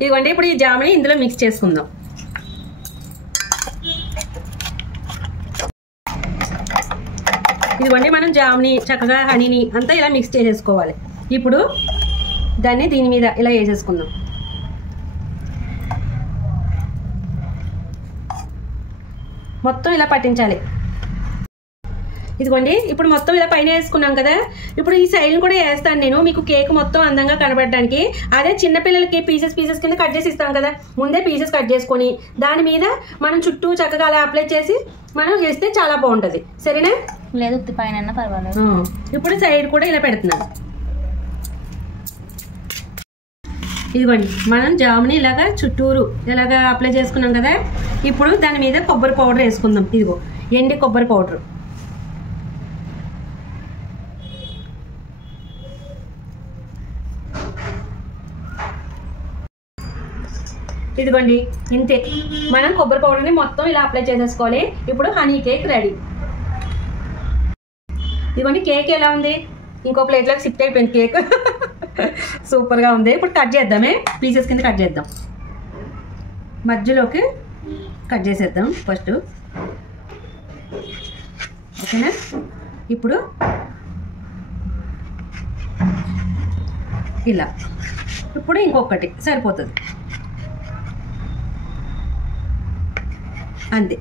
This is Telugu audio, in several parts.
ఇదిగోండి ఇప్పుడు ఈ జామ్ని ఇందులో మిక్స్ చేసుకుందాం. ఇదిగోండి మనం జామ్ని చక్కగా హనీని అంతా ఇలా మిక్స్ చేసేసుకోవాలి. ఇప్పుడు దాన్ని దీని మీద ఇలా వేసేసుకుందాం. మొత్తం ఇలా పట్టించాలి. ఇదిగోండి ఇప్పుడు మొత్తం ఇలా పైన వేసుకున్నాం కదా, ఇప్పుడు ఈ సైడ్ని కూడా వేస్తాను నేను మీకు కేక్ మొత్తం అందంగా కనబడడానికి. అదే చిన్నపిల్లలకి పీసెస్ కింద కట్ చేసి ఇస్తాం కదా, ముందే పీసెస్ కట్ చేసుకొని దాని మీద మనం చుట్టూ చక్కగా అలా అప్లై చేసి మనం వేస్తే చాలా బాగుంటుంది. సరేనా? లేదు పైన పర్వాలేదు. ఇప్పుడు సైడ్ కూడా ఇలా పెడుతున్నాను. ఇదిగోండి మనం జాముని ఇలాగా చుట్టూరు ఇలాగా అప్లై చేసుకున్నాం కదా, ఇప్పుడు దాని మీద కొబ్బరి పౌడర్ వేసుకుందాం. ఇదిగో ఎండి కొబ్బరి పౌడర్. ఇదిగోండి ఇంతే, మనం కొబ్బరి పౌడర్ని మొత్తం ఇలా అప్లై చేసేసుకోవాలి. ఇప్పుడు హనీ కేక్ రెడీ. ఇదిగోండి కేక్ ఎలా ఉంది, ఇంకో ప్లేట్లోకి షిఫ్ట్ అయిపోయింది కేక్. సూపర్గా ఉంది. ఇప్పుడు కట్ చేద్దామే, పీసెస్ కింద కట్ చేద్దాం. మధ్యలోకి కట్ చేసేద్దాం ఫస్ట్. ఓకేనా? ఇప్పుడు ఇలా, ఇప్పుడు ఇంకొకటి సరిపోతుంది అంతే.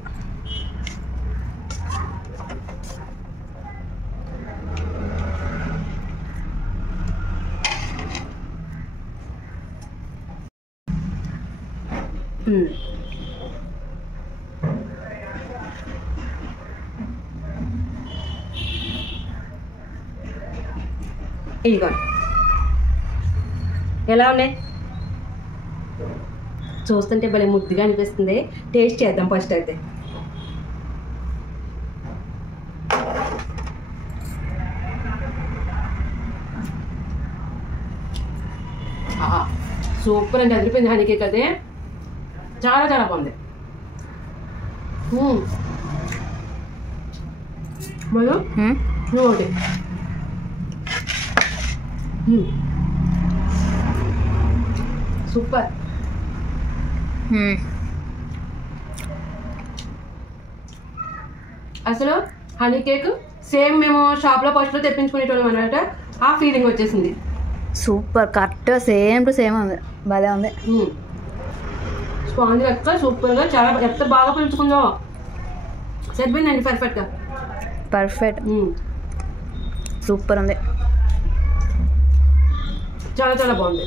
ఇదిగో ఎలా ఉన్నాయి, చూస్తుంటే భలే ముద్దుగా అనిపిస్తుంది. టేస్ట్ చేద్దాం ఫస్ట్ అయితే. సూపర్ అండి, అదిరిపోయింది హనీ కేక్. అదే చాలా చాలా బాగుంది. మనం ఒకటి సూపర్. అసలు హనీ కేక్ సేమ్ మేము షాప్లో ఫస్ట్లో తెప్పించుకునేటోళ్ళం అనమాట. ఆ ఫీలింగ్ వచ్చేసింది. Super, correct same to same ఉంది. భలే ఉంది. స్పాంజ్ లెక్క సూపర్గా, చాలా ఎంత బాగా పెంచుకుందో. సరిపోయిందండి పర్ఫెక్ట్గా. పర్ఫెక్ట్, సూపర్ ఉంది. చాలా చాలా బాగుంది.